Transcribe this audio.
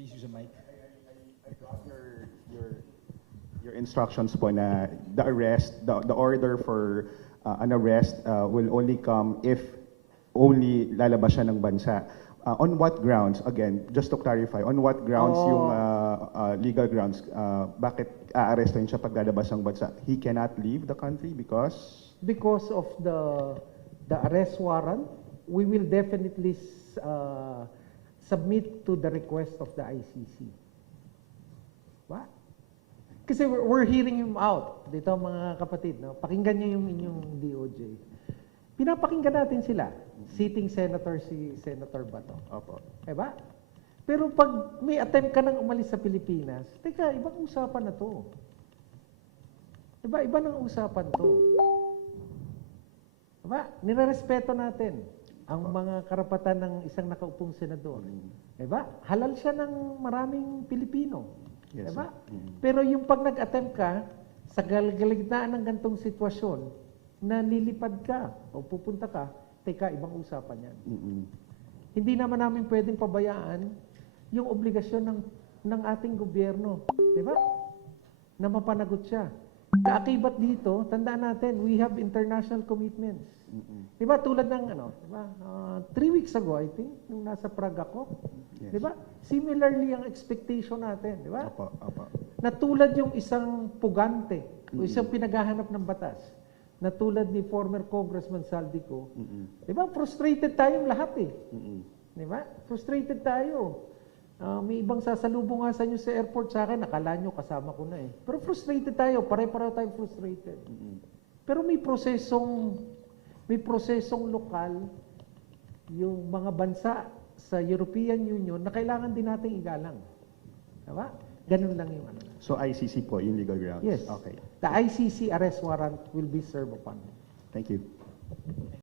Please use a mic. I got your instructions po na the arrest, the order for an arrest will only come if only lalabas siya ng bansa. On what grounds, again, just to clarify, on what grounds yung legal grounds, bakit aarestuhin siya pag lalabas ng bansa? He cannot leave the country because? Because of the arrest warrant, we will definitely submit to the request of the ICC. What? Kasi we're hearing him out. Dito mga kapatid, no? Pakinggan niyo yung inyong DOJ. Pinapakinggan natin sila. Sitting senator si Senator Bato. Opo. Diba? Pero pag may attempt ka nang umalis sa Pilipinas, teka, ibang usapan na to. Diba? Iba nang usapan to. Diba? Nirerespeto natin ang mga karapatan ng isang nakaupong senador. Diba? Halal siya ng maraming Pilipino. Yes, diba? sir. Pero yung pag nag-attempt ka, sa galagitnaan ng gantong sitwasyon, na lilipad ka o pupunta ka, teka, ibang usapan yan. Hindi naman namin pwedeng pabayaan yung obligasyon ng ating gobyerno. Diba? Na mapanagot siya. Kaakibat dito, tandaan natin, we have international commitments. Diba? Tulad ng, diba? 3 weeks ago, I think, nung nasa Prague ako. Yes. Diba? Similarly, ang expectation natin. Diba? Opo, opo. Na tulad yung isang pugante, o isang pinaghahanap ng batas, na tulad ni former Congressman Saldico, diba? Frustrated tayong lahat eh. Diba? Frustrated tayo. May ibang sasalubong nga sa inyo sa airport sa akin, nakala nyo kasama ko na eh. Pero frustrated tayo, pare-pareho tayong frustrated. Pero may prosesong lokal yung mga bansa sa European Union na kailangan din nating igalang. Diba? Ganun lang yung ano. So ICC po, yung legal grounds? Yes. Okay. The ICC arrest warrant will be served upon. Thank you.